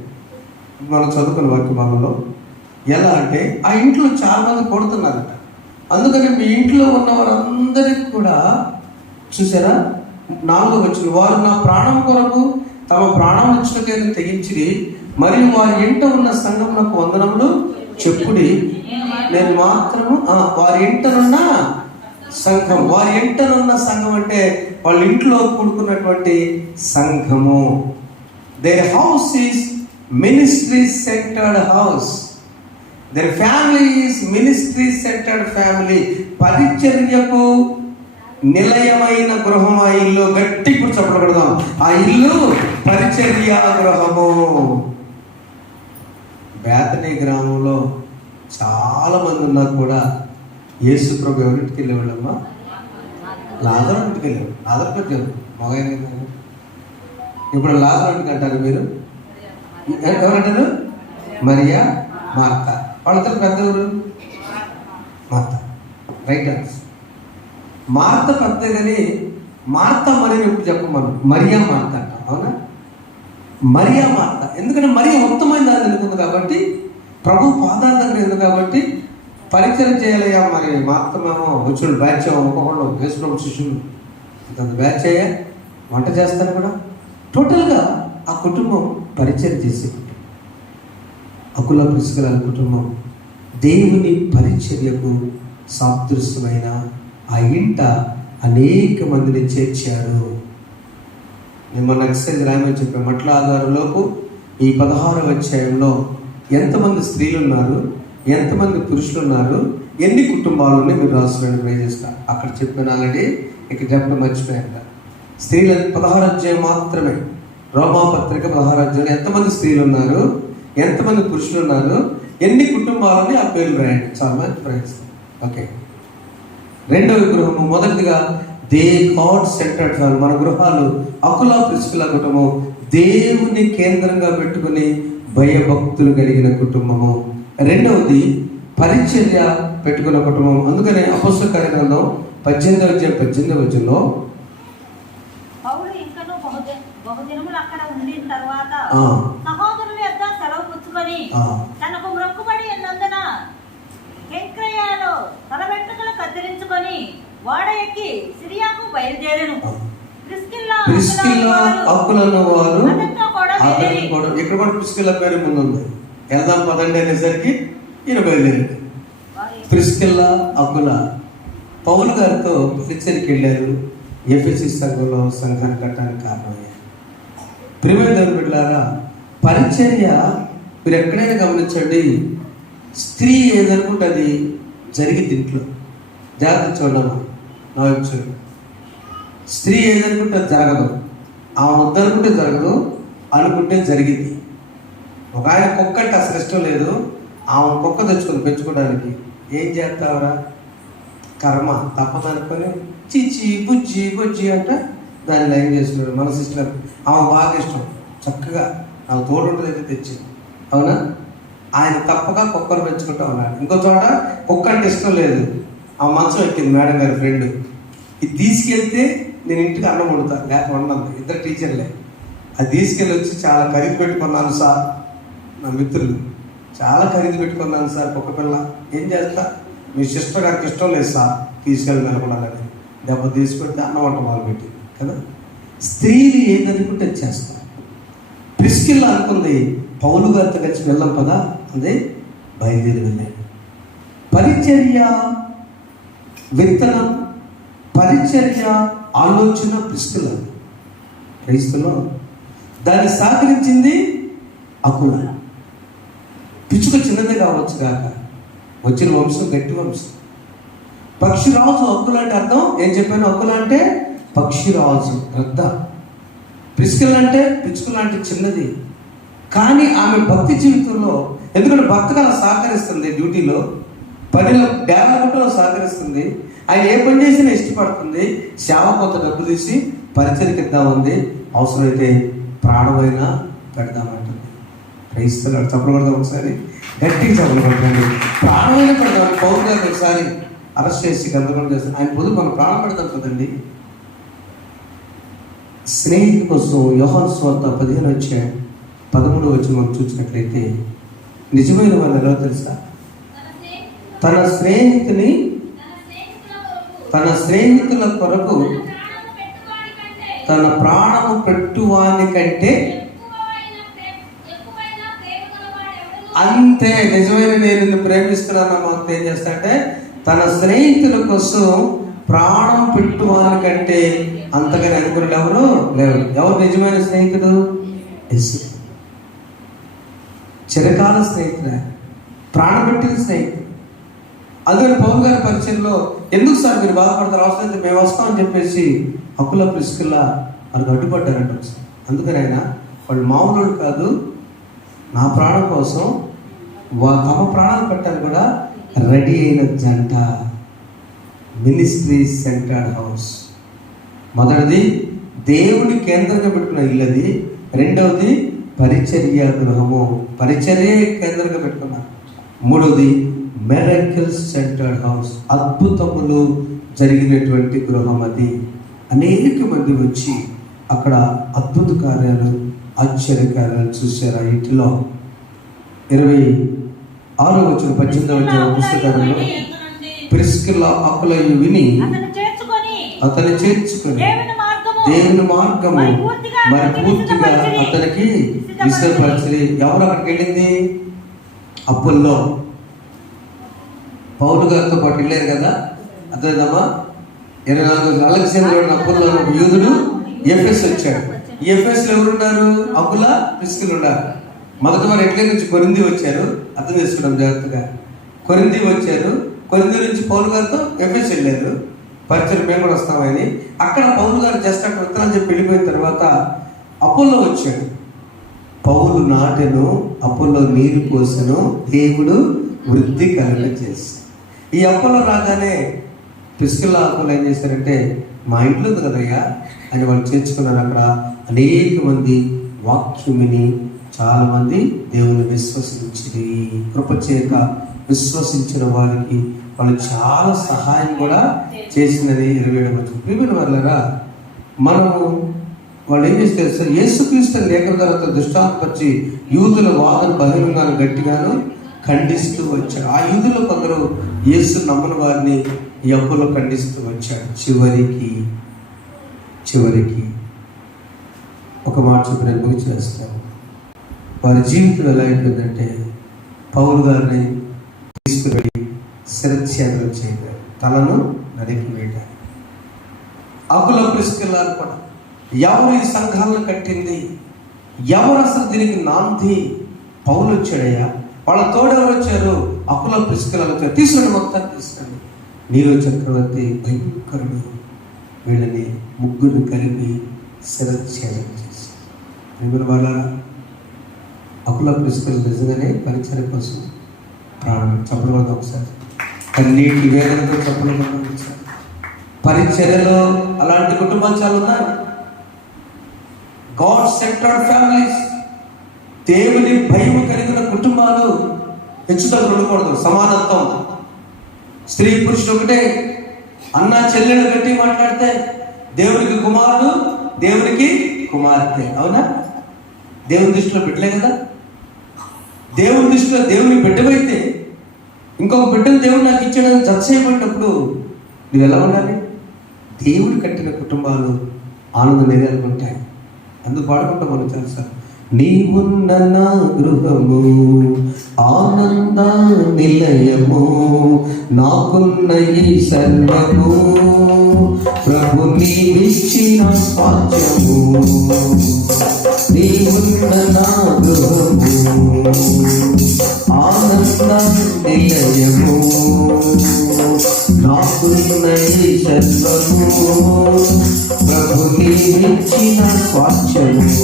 మనం చదువుకున్న వాక్య భాగంలో ఎలా అంటే ఆ ఇంట్లో చాలా మంది కొడుతున్నారట. అందుకని మీ ఇంట్లో ఉన్న వారందరికీ కూడా చూసారా, 4వ వచనం, వారు నా ప్రాణం కొరకు తమ ప్రాణం ఇచ్చినకైనా తెగించి మరియు వారి ఇంట ఉన్న సంఘమునకు వందనములు చెప్పుడి. నేను మాత్రము వారి ఇంటనున్న సంఘం. వారి ఇంటనున్న సంఘం అంటే వాళ్ళ ఇంట్లో కూడుకున్నటువంటి సంఘము. Their house is ministry centred house. Their family is ministry centred family. పరిచర్యకు నిలయమైన గృహం ఆ ఇల్లు. గట్టి ఇప్పుడు చెప్పకూడదాం, ఆ ఇల్లు పరిచర్య గృహము. బేతనీ గ్రామంలో చాలా మంది ఉన్నా కూడా యేసు ప్రభు ఎవరింటికి వెళ్ళేవాళ్ళమ్మా? లాజరు ఇంటికి వెళ్ళాడు. లాజరు పెట్టారు మగైన. ఇప్పుడు లాజరు ఇంటికి అంటారు మీరు ఎవరంటారు? మరియా, మార్త. వాళ్ళిద్దరు పెద్ద ఎవరు? మార్త. Right answer. మార్త పెద్ద కానీ మార్త మరి ఎప్పుడు చెప్పమను, మరియా మార్త అంటాం. అవునా? మరియా మార్త. ఎందుకంటే మరియా ఉత్తమైన దాన్ని ఎందుకుంది కాబట్టి, ప్రభు పాదాల దగ్గర ఎందుకు కాబట్టి పరిచయం చేయాలయ్యా. మరి మార్తమేమో వచ్చుడు బ్యాచ్ ఒక్కొక్కళ్ళు వేసుకున్న శిష్యులు అంత బ్యాచ్ అయ్యా, వంట చేస్తారు కూడా. టోటల్గా ఆ కుటుంబం పరిచయం చేసే కుటుంబం. అకుల ప్రిస్కిల కుటుంబం దేవుని పరిచర్యకు సాదృశ్యమైన ఆ ఇంట అనేక మందిని చేర్చారు. నేను మన ఎక్సైజ్ రాయమని చెప్పాను. మట్ల ఆధారంలోపు ఈ 16వ అధ్యాయంలో ఎంతమంది స్త్రీలు ఉన్నారు, ఎంతమంది పురుషులు ఉన్నారు, ఎన్ని కుటుంబాలు ఉన్నాయి మీరు రాసుకోవడానికి ట్రై చేస్తారు. అక్కడ చెప్పిన ఆల్రెడీ ఇక్కడ చెప్పడం మర్చిపోయాక. స్త్రీలు 16వ అధ్యాయం మాత్రమే. రోమాపత్రిక 16వ అధ్యాయం ఎంతమంది స్త్రీలు ఉన్నారు, ఎంతమంది పురుషులు ఉన్నారు, ఎన్ని కుటుంబాలని ఆ పేర్లు రాయండి. చాలా మంది ప్రయత్నిస్తాం. ఓకే. రెండవ గృహము, మొదటిగా దే గాడ్ సెంటర్డ్ ఫ్యామిలీ. మన గృహాలు అకుల ప్రిస్కిల కుటుంబం దేవుని కేంద్రంగా పెట్టుకుని భయభక్తులు కలిగిన కుటుంబము. రెండవది పరిచర్య పెట్టుకున్న కుటుంబం. అందుకనే అపొస్తలుల కార్యగ్రంథం 18వ అధ్యాయం 18వ వచనంలో పౌలు ఇంకను బహుదినములు అక్కడ ఉండిన తర్వాత సహోదరుల యొద్ద సెలవు పుచ్చుకొని తనకు మ్రొక్కుబడి ఉన్నందున కెంక్రేయలో తల వెంట్రుకలు కత్తిరించుకొని ఓడ ఎక్కి సిరియాకు బయలుదేరెను. ప్రిస్కిల్లా అకులను వారు అతనితో కూడా ఇక్కడ కూడా ప్రిస్కిల్లా పేరు ముందు ఉంది. వెళ్దాం పదండి అనేసరికి ఈయన బయలుదేరాడు. ప్రిస్కిల్లా అకుల పౌలు గారితో పరిచర్యకి వెళ్ళారు. ఎఫెసీ సంఘంలో సంఘాన్ని కట్టడానికి కారణమయ్యారు. ప్రియమైన దేవుని బిడ్డలారా, పరిచర్య మీరు ఎక్కడైనా గమనించండి, స్త్రీ ఏదనుకుంటే అది జరిగింది ఇంట్లో. జాగ్రత్త చూడమ్మా, నా వైపు చూడండి. స్త్రీ ఏదనుకుంటే అది జరగదు. ఆమె వద్దనుకుంటే జరగదు, అనుకుంటే జరిగింది. ఒక ఆయన కుక్క అంటే అసలు ఇష్టం లేదు, ఆమె కుక్క తెచ్చుకొని పెంచుకోవడానికి ఏం చేస్తావరా, కర్మ తప్పదనుకొని చిచ్చి బుజ్జి బుజ్జి అంటే దాన్ని లైన్ చేస్తున్నాడు. మన సిస్టర్ ఆమె బాగా ఇష్టం, చక్కగా నాకు తోడు ఉంటుంది తెచ్చింది. అవునా? ఆయన తప్పగా కుక్కను పెంచుకుంటూ ఉన్నాడు. ఇంకో చోట కుక్క అంటే ఇష్టం లేదు, ఆ మంచం ఎక్కింది మేడం గారి ఫ్రెండ్. ఇది తీసుకెళ్తే నేను ఇంటికి అన్నం వండుతాను, లేక వండను. ఇద్దరు టీచర్లే. అది తీసుకెళ్ళి వచ్చి చాలా ఖరీదు పెట్టుకున్నాను సార్, నా మిత్రులు చాలా ఖరీదు పెట్టుకున్నాను సార్ కుక్క పిల్ల. ఏం చేస్తా, మీ సిస్టర్ గారికి ఇష్టం లేదు సార్ తీసుకెళ్ళి మెలకొడాలని దెబ్బ తీసుకొట్టి అన్నం వంట మొదలుపెట్టి కదా. స్త్రీలు ఏదనుకుంటే చేస్తారు. ప్రిస్కిల్లా అనుకుంది పౌలు గారితో కలిసి వెళ్ళాం కదా, అదే బయలుదేరి వెళ్ళాడు. పరిచర్య విత్తనం, పరిచర్య ఆలోచన ప్రిస్కిల్లా క్రైస్తలో దాన్ని సహకరించింది అకుల. పిచ్చుక చిన్నదే కావచ్చు కాక వచ్చిన వంశం గట్టి వంశం. పక్షిరాజు అకుల అంటే అర్థం ఏం చెప్పాను? అకుల అంటే పక్షిరాజు, రద్ద. ప్రిస్కిల్లా అంటే పిచ్చుక లాంటి చిన్నది. కానీ ఆమె భక్తి జీవితంలో, ఎందుకంటే భర్తకు అలా సహకరిస్తుంది, డ్యూటీలో పనిలో డెవలప్మెంట్లో సహకరిస్తుంది, ఆయన ఏ పని చేసినా ఇష్టపడుతుంది, సేవ కొంత డబ్బు తీసి పరిచయకి ఇద్దామంది, అవసరమైతే ప్రాణమైనా పెడదామంటుంది. క్రైస్తవులు చెప్పకూడదు, ఒకసారి గట్టిగా చెప్పకూడదండి, ప్రాణమైన పెడదాం. పౌరు గారు ఒకసారి అరెస్ట్ చేసి గందరగోళం చేస్తారు. ఆయన పొద్దు మనం ప్రాణం పెడతాం కదండి. స్నేహితు కోసం యోహాను సువార్త 15వ అధ్యాయం 13వ వచనం మనం చూసినట్లయితే, నిజమైన వాళ్ళు ఎలా తెలుసా? తన స్నేహితుల కొరకు తన ప్రాణము పెట్టువాని కంటే అంతే. నిజమైన నేను నిన్ను ప్రేమిస్తున్నాను మాకు ఏం చేస్తాడంటే, తన స్నేహితుల కోసం ప్రాణం పెట్టువాని కంటే అంతగానే అనుకున్నాడు ఎవరు లేరు. ఎవరు నిజమైన స్నేహితుడు? యేసు. చిరకాల స్నేహితుడు, ప్రాణం పెట్టిన స్నేహితుడు. అందుకని పౌలు గారి పరిచయంలో, ఎందుకు సార్ మీరు బాధపడతారు, అవసరం మేము వస్తామని చెప్పేసి అకుల ప్రిస్కిల్లా వాళ్ళకి అడ్డుపడ్డారంట ఒకసారి. అందుకని ఆయన వాళ్ళు మామూలు కాదు, నా ప్రాణం కోసం తమ ప్రాణాలు పెట్టాలి కూడా రెడీ అయిన జంట. Ministry centred house. మొదటిది దేవుని కేంద్రంగా పెట్టుకున్న ఇల్లది. రెండవది పరిచర్య గృహము, పరిచర్య కేంద్రంగా పెట్టుకున్నారు. మూడవది మిరకిల్స్ సెంటర్డ్ హౌస్, అద్భుతములు జరిగినటువంటి గృహం అది. అనేక మంది వచ్చి అక్కడ అద్భుత కార్యాలు ఆశ్చర్యకార్యాలు చూశారు. ఆ ఇంటిలో 26 పుస్తకాలలో ప్రిస్కిల్లా అకులయు విని అతన్ని చేర్చుకొని దేవుని మార్గము మరి పూర్తిగా అతనికి విశ్వపరిచి. ఎవరు అక్కడికి వెళ్ళింది? అప్పుల్లో పౌలు గారితో పాటు వెళ్ళారు కదా, అర్థమైందమ్మా. 24 అలెగ్జాండర్ అప్పుల్లో యూదుడు ఎఫెస్ వచ్చాడు. ఈ ఎఫెస్లో ఎవరున్నారు? అప్పుల ప్రిస్కిల్ ఉన్నారు. మొదటి వారు ఎట్లే నుంచి కొరింథీ వచ్చారు, అర్థం చేసుకున్నాం జాగ్రత్తగా. కొరింథీ వచ్చారు, కొరింథీ నుంచి పౌలు గారితో ఎఫెస్ వెళ్ళారు. పరిచయం మేము కూడా వస్తామని. అక్కడ పౌలు గారు జస్ట్ అక్కడ ఉత్తరాలు చెప్పి వెళ్ళిపోయిన తర్వాత అపోల్లో వచ్చాడు. పౌలు నాటెను, అపోల్లో నీరు పోసెను, దేవుడు వృద్ధి కలుగ చేశాడు. ఈ అపోల్లో రాగానే ప్రిస్కిల్లా అపోల్లో ఏం చేశారంటే, మా ఇంట్లో ఉంది కదయ్యా అని వాళ్ళు చేర్చుకున్నారు. అక్కడ అనేక మంది వాక్యం విని చాలా మంది దేవుని విశ్వసించి, కృపచేత విశ్వసించిన వారికి వాళ్ళు చాలా సహాయం కూడా చేసిందని 27 ప్రియమైన వాళ్ళరా, మనము వాళ్ళు ఏం చేస్తారు సార్, యేసుక్రీస్తు లేఖన తర్వాత దృష్టాంతపరిచి యూదుల వాదన బహిరంగాను గట్టిగాను ఖండిస్తూ వచ్చాడు. ఆ యూదులో కొందరు యేసు నమ్మని వారిని ఈ అప్పులో ఖండిస్తూ వచ్చాడు. చివరికి ఒక మాట చెప్పి నేను ముగి చేస్తాను. వారి జీవితం ఎలా అయిపోయిందంటే, పౌలు గారిని తీసుకుని శిరచ్ఛేదనం చేయలేదు, తలను నరికి వేయడానికి. అకుల ప్రిస్కిల్లాలు కూడా ఎవరు ఈ సంఘాలను కట్టింది, ఎవరు అసలు దీనికి నాంది? పౌలు వచ్చాడయ్యా. వాళ్ళ తోడెవరు వచ్చారు? అకుల ప్రిస్కిల్లాలు వచ్చారు. తీసుకుని మొత్తాన్ని తీసుకుని నీరో చక్రవర్తి భయంకరుడు వీళ్ళని ముగ్గురిని కలిపి శిరచ్ఛేదనం చేశారు. వాళ్ళ అకుల ప్రిస్కిల్ నిజంగానే పరిచర్య కోసం ప్రాణం చెప్పడం ఒకసారి కన్నీటి వేదనతో చెప్పడం ఒకసారి. పరిచర్యలో అలాంటి కుటుంబాలు చాలా ఉన్నాయి. గాడ్ సెంటర్డ్ ఫ్యామిలీస్, దేవుని భయం కలిగిన కుటుంబాలు హెచ్చుతగ్గులు ఉండకూడదు. సమానత్వం, స్త్రీ పురుషుడు ఒకటే, అన్న చెల్లెలు గట్టి మాట్లాడితే దేవునికి కుమారుడు, దేవునికి కుమార్తె. అవునా? దేవుని దృష్టిలో బిడ్డలే కదా. దేవుని దృష్టిలో దేవుని బిడ్డవైతే ఇంకొక బిడ్డను దేవుడు నాకు ఇచ్చాడని జడ్జ్ చేయబడినప్పుడు నువ్వు ఎలా ఉండాలి? దేవుడు కట్టిన కుటుంబాలు ఆనంద నిలయాలు ఉంటాయి. అందుకు పాడుకుంటాం మనం చాలాసార్లు. నీవున్న నా గృహము ఆనంద నిలయము, నాకున్న ఈ సర్వము ప్రభు నీవిచ్చిన స్వాస్థ్యము. నీవున్న నా గృహము ఆనంద నిలయము, నాకున్న ఈ సర్వము ప్రభు నీవిచ్చిన స్వాస్థ్యము.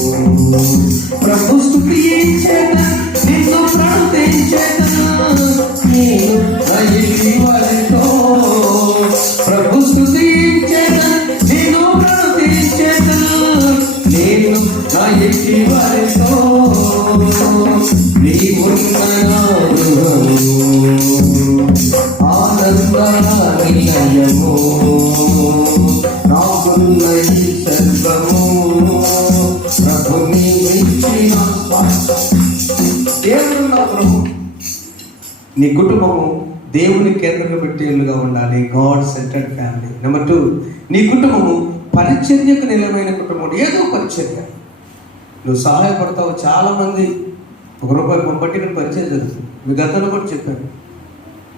ప్రభు స్తుతించెదా, నిన్ను ప్రార్థించెదా, నేను వారితో. ప్రభు స్తుతించెదా, నిన్ను ప్రార్థించెదా, నేను వారితో. నీవున్న ఆనంద నిలయము, నాకున్న ఈ సర్వము ప్రభు నీవిచ్చిన దేవుడున్న ప్రభు. నీ కుటుంబము దేవుని కేంద్రంగా పెట్టేలుగా ఉండాలి. God centred family. నెంబర్ 2, నీ కుటుంబము పరిచర్యకు నిలమైన కుటుంబం. ఏదో పరిచర్య నువ్వు సహాయపడతావు. చాలామంది ₹1 పంపట్టి నేను పరిచయం జరుగుతుంది. మీ గతంలో కూడా చెప్పాను.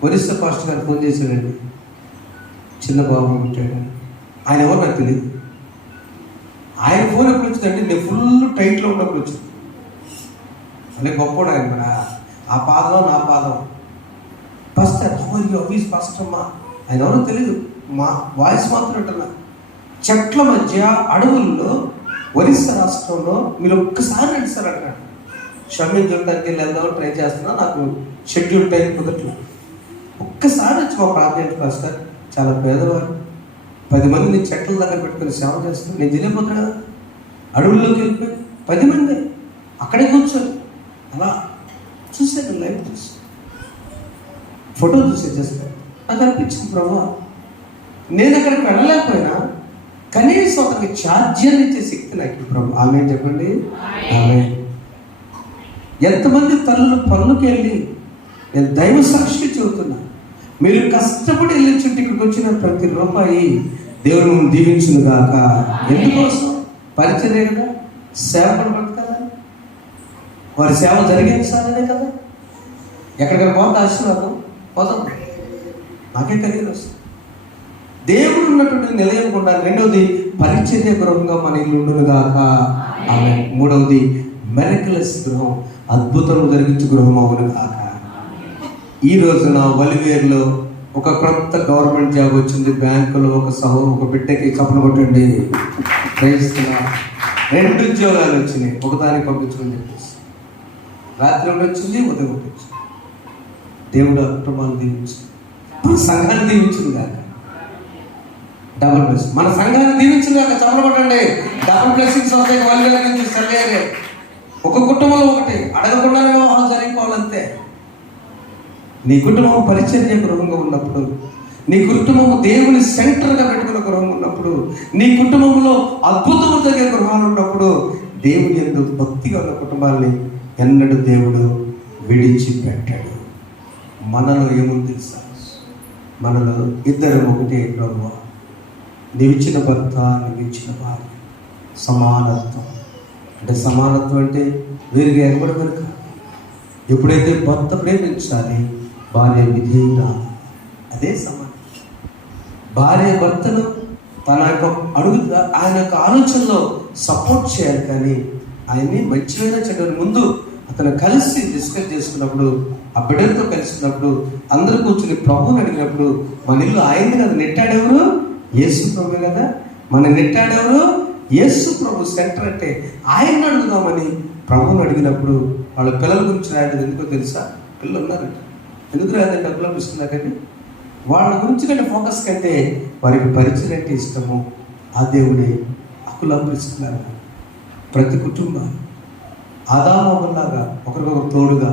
ఒరిస్సా పాస్టర్ గారు ఫోన్ చేశాడండి, చిన్న బాబు ఉంటాడు. ఆయన ఎవరు నాకు తెలియదు. ఆయన ఫోన్ ఎప్పుడు వచ్చిందంటే నేను ఫుల్ టైట్లో ఉన్నప్పుడు వచ్చింది. అదే గొప్పడు ఆయన. మన ఆ పాదం నా పాదం పాస్టర్ ఆఫీస్ పాస్టర్ అమ్మా. ఆయన ఎవరో తెలీదు, మా వాయిస్ మాత్రం అంటున్నా. చెట్ల మధ్య అడవుల్లో ఒరిస్సా రాష్ట్రంలో మీరు ఒక్కసారి రండి సార్ అంటాడు. షమీన్ చూడటానికి వెళ్దామని ట్రై చేస్తున్నా, నాకు షెడ్యూల్ టైం కుదరట్లేదు. ఒక్కసారి వచ్చి మా ప్రాంతం పాస్టర్ చాలా పేదవారు, 10 మందిని చెట్ల దగ్గర పెట్టుకుని సేవ చేస్తాను. నేను తెలియపోతాను కదా. అడవుల్లోకి వెళ్ళిపోయి 10 మంది అక్కడే కూర్చొని అలా చూసాను, లైవ్ చూసి ఫోటో చూసే చేస్తాను. నాకు అనిపించింది, ప్రభా నేను అక్కడికి వెళ్ళలేకపోయినా కనీసం అతనికి ఛార్జీలు ఇచ్చే శక్తి నాకు ప్రభు. ఆమె చెప్పండి, ఆమె. ఎంతమంది తల్లులు పనులకు వెళ్ళి, నేను దైవ సాక్షి చెబుతున్నా, మీరు కష్టపడి వెళ్ళి చుట్టూ ఇక్కడికి వచ్చిన ప్రతి రూపాయి దేవుని ముందు దీవించును గాక. ఎందుకోసం? పరిచర్య కదా, సేవ పడబడదు కదా, వారి సేవ జరిగించాలనే కదా. ఎక్కడికైనా పోతే ఆశీర్వాదం పోతాం, నాకే కలిగి వస్తుంది. దేవుడు ఉన్నటువంటి నిలయం ఉండాలి. రెండవది, పరిచర్య గృహంగా మన ఇల్లు ఉండును గాక. ఆమె. మూడవది, మెరకులస్ గృహం, అద్భుతం జరిగించు గృహం అవును గాక. ఈ రోజున వలివేరులో ఒక కొత్త గవర్నమెంట్ జాబ్ వచ్చింది. బ్యాంకులో ఒక బిడ్డకి చప్పలు కొట్టండి. ప్రయత్నిస్తున్నా 2 ఉద్యోగాలు వచ్చినాయి. ఒకదానికి పంపించుకొని చెప్పేసి రాత్రి ఒకటి వచ్చింది, ఉదయం ఒకటి వచ్చింది. దేవుడు కుటుంబాన్ని దీవించింది, మన సంఘాన్ని దీవించింది కాక. డబుల్ ప్లస్ మన సంఘాన్ని దీవించింది కాక. చప్పలు కొట్టండి. డబుల్ బ్లెస్సింగ్స్ వస్తాయి. వలివేరు నుంచి సరిలేరే. ఒక కుటుంబంలో ఒకటి అడగకుండానే వివాహాలు జరిగిపోవాలంతే. నీ కుటుంబం పరిచర్య గృహంగా ఉన్నప్పుడు, నీ కుటుంబము దేవుని సెంటర్గా పెట్టుకున్న గృహం ఉన్నప్పుడు, నీ కుటుంబంలో అద్భుతము జరిగే గృహాలు ఉన్నప్పుడు, దేవుని యందు భక్తిగా ఉన్న కుటుంబాన్ని ఎన్నడూ దేవుడు విడిచిపెట్టాడు. మనలో ఏముంది తెలుసా? మనలో ఇద్దరు ఒకటే ప్రభువా. నీవిచ్చిన భర్త, నీవిచ్చిన భార్య, సమానత్వం. అంటే సమానత్వం అంటే వేరుగా ఎగబడమని కాదు. ఎప్పుడైతే భర్త ప్రేమించాలి, భార్య విధేయురాలు, అదే సమానం. భార్య భర్తను తన యొక్క ఆయన యొక్క ఆలోచనలో సపోర్ట్ చేయాలి, కానీ ఆయన్ని మంచిగా చెడ్డని ముందు అతను కలిసి డిస్కస్ చేసుకున్నప్పుడు, ఆ బిడ్డలతో కలిసినప్పుడు, అందరూ కూర్చుని ప్రభువుని అడిగినప్పుడు, మన ఇల్లు ఆయన్ని కదా నెట్టాడెవరు? యేసు ప్రభు కదా. మన నెట్టాడెవరు? యేసు ప్రభు. సెంటర్ అంటే ఆయన్ని అడుగుదామని ప్రభువుని అడిగినప్పుడు, వాళ్ళ పిల్లల గురించి రాయలేదు. ఎందుకో తెలుసా? పిల్లలు ఉన్నారంట. ఎందుకు రాదంటే డబ్బులు అనిపిస్తున్నారండి. వాళ్ళ గురించి కంటే ఫోకస్ కంటే వారికి పరిచయం అంటే ఇష్టము. ఆ దేవుడే అకులపిస్తున్నారు. ప్రతి కుటుంబాన్ని ఆదాములాగా ఒకరికొకరు తోడుగా,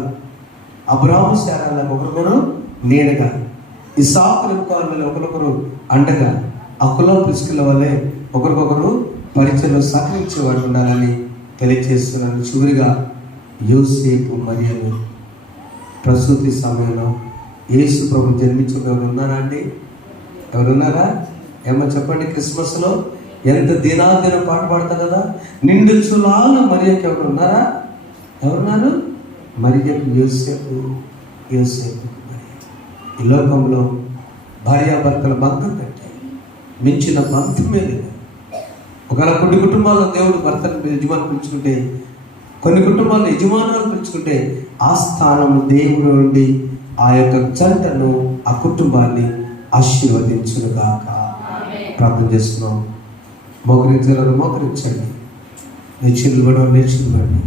అబ్రాహాము శారాలాగా ఒకరికొకరు నీడగా, ఇస్సాకు రెబ్కాల ఒకరికొకరు అండగా, అకుల ప్రిస్కిల వల్లే ఒకరికొకరు పరిచయంలో సహకరించేవాడు ఉండాలని తెలియజేస్తున్నాను. చివరిగా, యోసేపు మరియలు ప్రసూతి సమయంలో యేసు ప్రభు జన్మించిన ఉన్నారా అండి? ఎవరున్నారా? ఏమో చెప్పండి. క్రిస్మస్లో ఎంత దినాదినం పాట పాడతారు కదా, నిండు చులాలు మరియకి ఎవరు ఉన్నారా? ఎవరున్నారు? మరియకు యోసేపు, యోసేపు మరియ. ఈ లోకంలో భార్యాభర్తల బంధం కంటే మించిన బంధమే లేదు. ఒకవేళ కొన్ని కుటుంబాల్లో దేవుడు భర్తను యజమాని పిలుచుకుంటే, కొన్ని కుటుంబాల్లో యజమానులు పిలుచుకుంటే, ఆ స్థానం దేవుడు నుండి ఆ యొక్క జంటను, ఆ కుటుంబాన్ని ఆశీర్వదించునుగాక. ప్రార్థన చేస్తున్నాం. మోకరించాలని మోకరించండి. నేర్చుకోండి.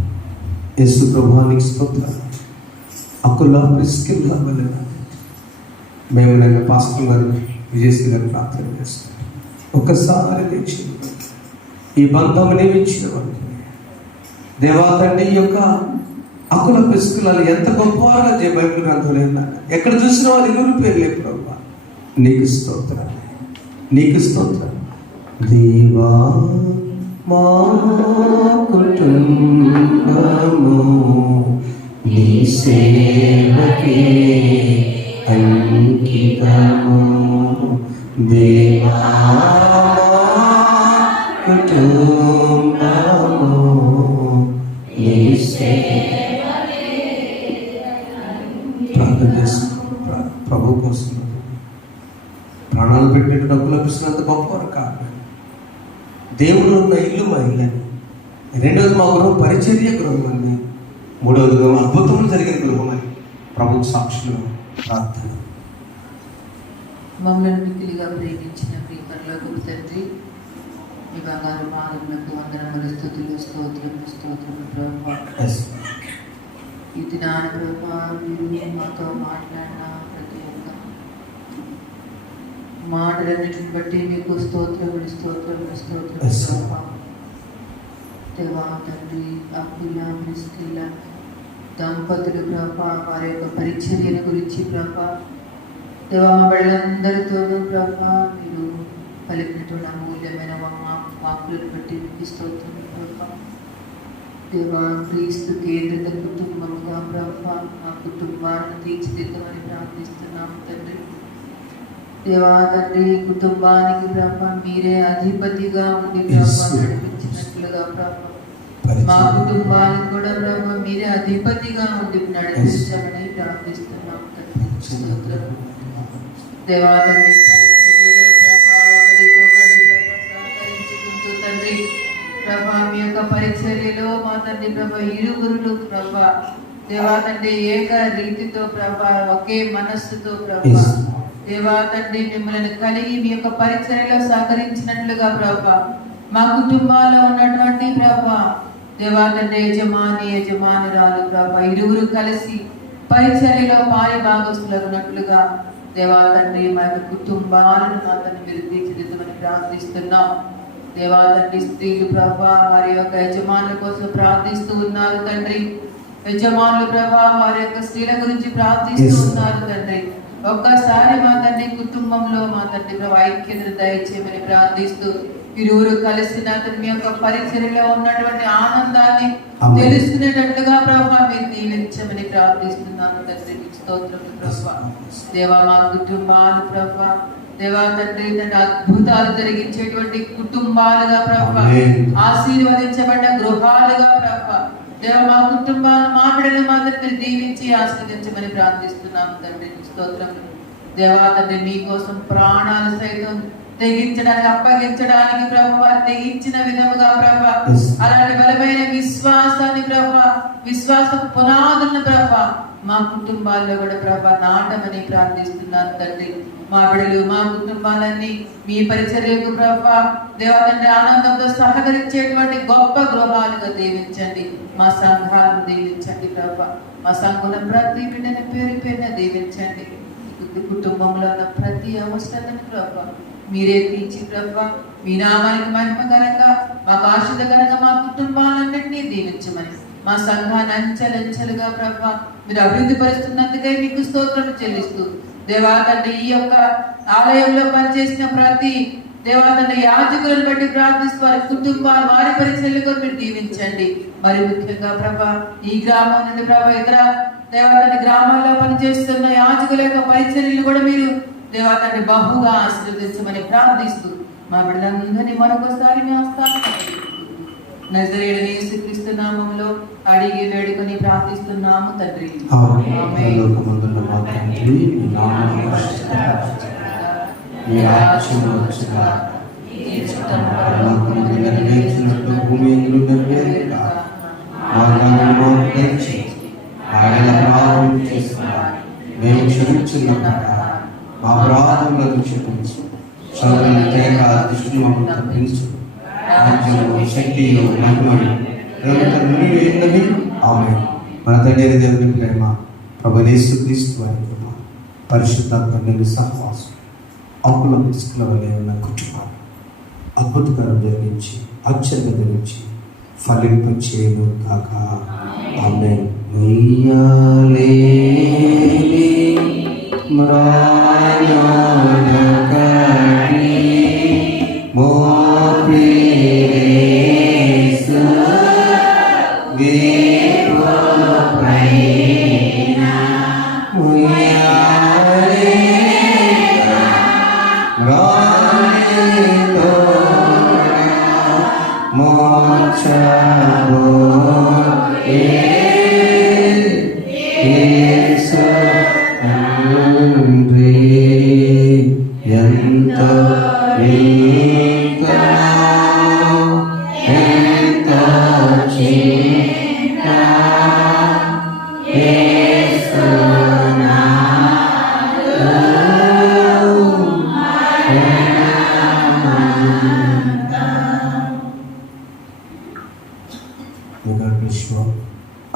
యేసు ప్రభువానికి స్తోత్రం. అకుల ప్రిస్కిల్లా వల్ల మేము నేను పాస్టర్ గారు, విజయశ్రీ గారు ప్రార్థన చేస్తాం. ఒక్కసారి నేర్చుకోండి. ఈ బంధం నియమించిన వాడికి దేవా తండ్రి యొక్క అకుల పిసుకులాలు ఎంత గొప్పవారుగా బైబిల్ గ్రంథంలో ఉన్నాడు. ఎక్కడ చూసిన వాళ్ళు ఇరువురు పేర్లు ఎప్పుడు నీకు స్తోత్రం, నీకు స్తోత్రం. దేవా మా కుటుంబము నీ సేవకే అంకితము. దేవా కుటుంబము నీ ప్రార్థన చేస్తున్నాం. ప్రభు కోసం ప్రాణాలు పెట్టినట్టు డబ్బులు లభిస్తున్నంత గొప్పవారు కాదు. దేవుడు ఉన్న ఇల్లు మా ఇల్లని. రెండవది మా గృహం పరిచర్య గృహం అని. మూడవది గృహం అద్భుతములు జరిగిన గృహం అని ప్రభుత్వ సాక్షులు ప్రార్థన. మమ్మల్ని మిక్కిలిగా ప్రేమించిన ప్రియపరలోకపు తండ్రి, మీ బంగారు పాదములకు వందనములు, స్తుతులు, స్తోత్రములు, స్తోత్రములు ప్రభువా. ఈ దినాన ప్రభువా మీరు మాతో మాట్లాడిన ప్రతి ఒక్క మాటలన్నిటిని బట్టి మీకు స్తోత్రములు, స్తోత్రములు, స్తోత్రములు ప్రభువా. దేవా తండ్రి, అకుల ప్రిస్కిల దంపతులు ప్రభువా, వారి యొక్క పరిచర్యల గురించి ప్రభువా, దేవా మా బిడ్డలందరితోనూ ప్రభువా మీరు పలికినటువంటి అమూల్యమైన వాక్కులను బట్టి మీకు స్తోత్రం ప్రభా. దేవా, క్రీస్తు కేంద్రిత కుటుంబంగా ప్రభా ఆ కుటుంబాన్ని తీర్చిదిద్దమని ప్రార్థిస్తున్నాము తండ్రి. దేవా తండ్రి, కుటుంబానికి ప్రభా మీరే అధిపతిగా ఉండి ప్రభా నడిపించినట్లుగా ప్రభా మా కుటుంబానికి కూడా ప్రభా మీరే అధిపతిగా ఉండి నడిపించమని ప్రార్థిస్తున్నాము తండ్రి. స్తోత్రం. దేవా తండ్రి, పరిచర్యలో ప్రభా ఒకరికొకరు ప్రభా సహకరించుకుంటూ తండ్రి ప్రభా మీ యొక్క పరిచర్యలో మా తండ్రి ప్రభా ఇరువురులు ప్రభా దేవా తండ్రి ఏక రీతితో ప్రభా ఒకే మనస్సుతో ప్రభా దేవా తండ్రి మిమ్మల్ని కలిగి మీ యొక్క పరిచర్యలో సహకరించినట్లుగా ప్రభా మా కుటుంబాల్లో ఉన్నటువంటి ప్రభా దేవా తండ్రి యజమానురాలు ప్రభా ఇరువురు కలిసి పరిచర్యలో పాలి భాగస్తులన్నట్లుగా దేవా తండ్రి మా యొక్క కుటుంబాలను మా తండ్రి మీరు తీర్చిదిద్దమని ప్రార్థిస్తున్నాం. దేవా తండ్రి, స్త్రీలు ప్రభా వారి యొక్క యజమానుల కోసం ప్రార్థిస్తూ ఉన్నారు తండ్రి. యజమానులు ప్రభా వారి యొక్క స్త్రీల గురించి ప్రార్థిస్తూ ఉన్నారు తండ్రి. ఒక్కసారి మా తండ్రి కుటుంబంలో మా తండ్రి ప్రభా ఐక్యతను దయచేయమని ప్రార్థిస్తూ ఇరువురు కలిసి నా తండ్రి మీ యొక్క పరిచర్యలో ఉన్నటువంటి ఆనందాన్ని తెలుసుకునేటట్లుగా ప్రభా మీరు దీవించమని ప్రార్థిస్తున్నాను తండ్రి. స్తోత్రం ప్రభా. దేవా మా కుటుంబాలు ప్రభా దేవా తండ్రి తండ్రి అద్భుతాలు జరిగించేటువంటి కుటుంబాలుగా ప్రభా ఆశీర్వదించబడ్డ గృహాలుగా ప్రభా దేవ మా కుటుంబాలు మాట్లాడిన మాత్రం మీరు దీవించి ఆశీర్వదించమని ప్రార్థిస్తున్నాము తండ్రి. స్తోత్రం. దేవా తండ్రి మీకోసం ప్రాణాలు సైతం తెగించడానికి అప్పగించడానికి ప్రభా తెగించిన విధముగా ప్రభా అలాంటి బలమైన విశ్వాసాన్ని ప్రభా విశ్వాస పునాదులను ప్రభా మా కుటుంబాల్లో కూడా ప్రభా నాటమని ప్రార్థిస్తున్నాను తండ్రి. మా బిడ్డలు మా కుటుంబాలన్నీ మీ పరిచర్యకు ప్రభా దేవా తండ్రి ఆనందంతో సహకరించేటువంటి గొప్ప గృహాలుగా దీవించండి. మా సంఘాలను దీవించండి ప్రభా. మా సంఘంలో ప్రతి బిడ్డని పేరు పేరున దీవించండి. కుటుంబంలో ఉన్న ప్రతి అవసరాన్ని ప్రభా మీరే తీర్చి ప్రభా మీ నామానికి మహిమకరంగా మాకు ఆశీర్వాదకరంగా మా కుటుంబాలన్నింటినీ దీవించమని మా సంఘాన్ని అంచెలంచెలుగా ప్రభా మీరు అభివృద్ధి పరుస్తున్నందుకై మీకు స్తోత్రం చెల్లిస్తూ దేవా తండ్రి ఈ యొక్క ఆలయంలో పనిచేసిన ప్రతి దేవా తండ్రి యాజకులను బట్టి ప్రార్థిస్తూ వారి కుటుంబాలు వారి పరిచర్యలు మీరు దీవించండి. మరి ముఖ్యంగా ప్రభా ఈ గ్రామం నుండి ప్రభా ఇతర దేవా తండ్రి గ్రామాల్లో పనిచేస్తున్న యాజకుల యొక్క పరిచర్యలు కూడా మీరు దేవా తండ్రి బహుగా ఆశీర్వదించమని ప్రార్థిస్తూ మా బిడ్డలందరినీ మరొకసారి మీ హస్తాలకు నజరేయుడైన యేసుక్రీస్తు నామములో అడిగి వేడుకొని ప్రార్థిస్తున్నాము తండ్రి. ఆమేన్. మేము క్షమించున్న మా అపరాధములను క్షమించు, శోధనలు తేక దుష్టుని మమ్మల్ని తప్పించు, రాజ్యము శక్తియు మహిమయు నిన్నవి. ఆమేన్. మన తండ్రి దేవుని ప్రేమ, ప్రభువైన యేసుక్రీస్తు వారి కృప, పరిశుద్ధాత్మ నిండు సహవాసం అప్పుల పిసుకుల వలె ఉన్న కుటుంబం అద్భుతకరం జరిగించి ఆశ్చర్యం జరిగించి ఫలింపచేయును కాక. ఆమేన్.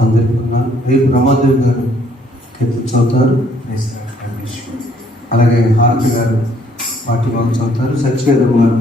అందరికీ ఉన్నాను. రేపు రమాదేవి గారు కీర్తన చదువుతారు, అలాగే హారతి గారు పాఠ్యభాగం చదువుతారు, సత్యవేదం గారు